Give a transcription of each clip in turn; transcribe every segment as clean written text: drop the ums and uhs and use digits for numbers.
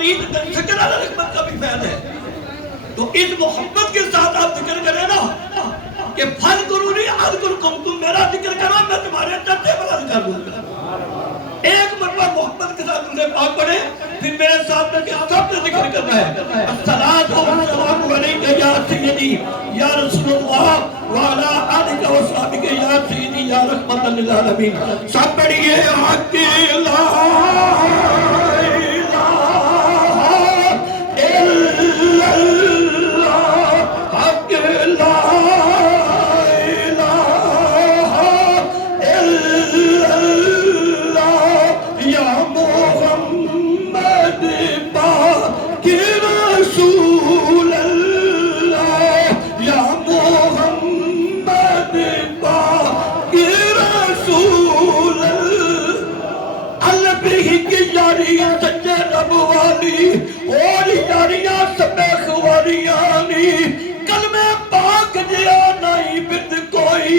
مرید کر سکن اللہ رحمت کا بھی فیض ہے. تو اس محبت کے ساتھ آپ ذکر کریں نا کہ فن کرونی اذکرکم، تم میرا ذکر کرو میں تمہارے چرچے بلند کر دوں گا. ایک مرتبہ محبت کے ساتھ انہیں پاک پڑھے، پھر میرے ساتھ میں کہ سب نے ذکر کرنا ہے الصلاۃ والسلام علیک یا سیدی یا رسول اللہ وعلی آلک و صحبک یا سیدی یا رحمت للعالمین. سب پڑھیے حق لا الہ الا اللہ، حق لا سچے رب والی اور یاریاں سبے خواریاں کلمے پاک جیا نہیں بد کوئی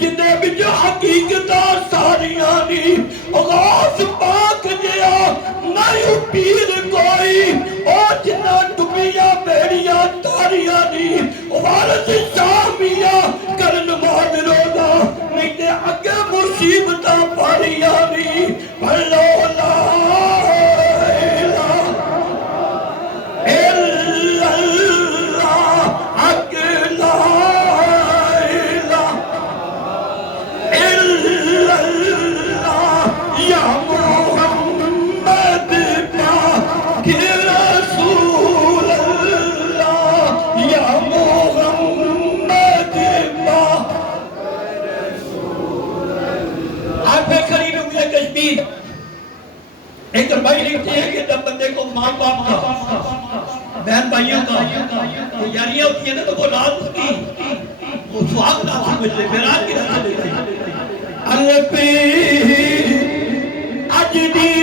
جدے بچ حقیقتاں ساریاں نی، غوث پاک جیا نہیں پیر کوئی او جنہ ڈبیاں بیڑیاں تاریاں نی، وارث شامیاں کرن ماد روزہ نہیں تے اگے مصیبتاں پاریاں نی. بھلو ایک بھائی لکھتے ہیں کہ جب بندے کو ماں باپ کا، بہن بھائیوں کا یاریاں ہوتی ہیں نا تو وہ رات کی وہ سہاگ رات سمجھتے میراج کی رات سمجھتے. الپی اجدی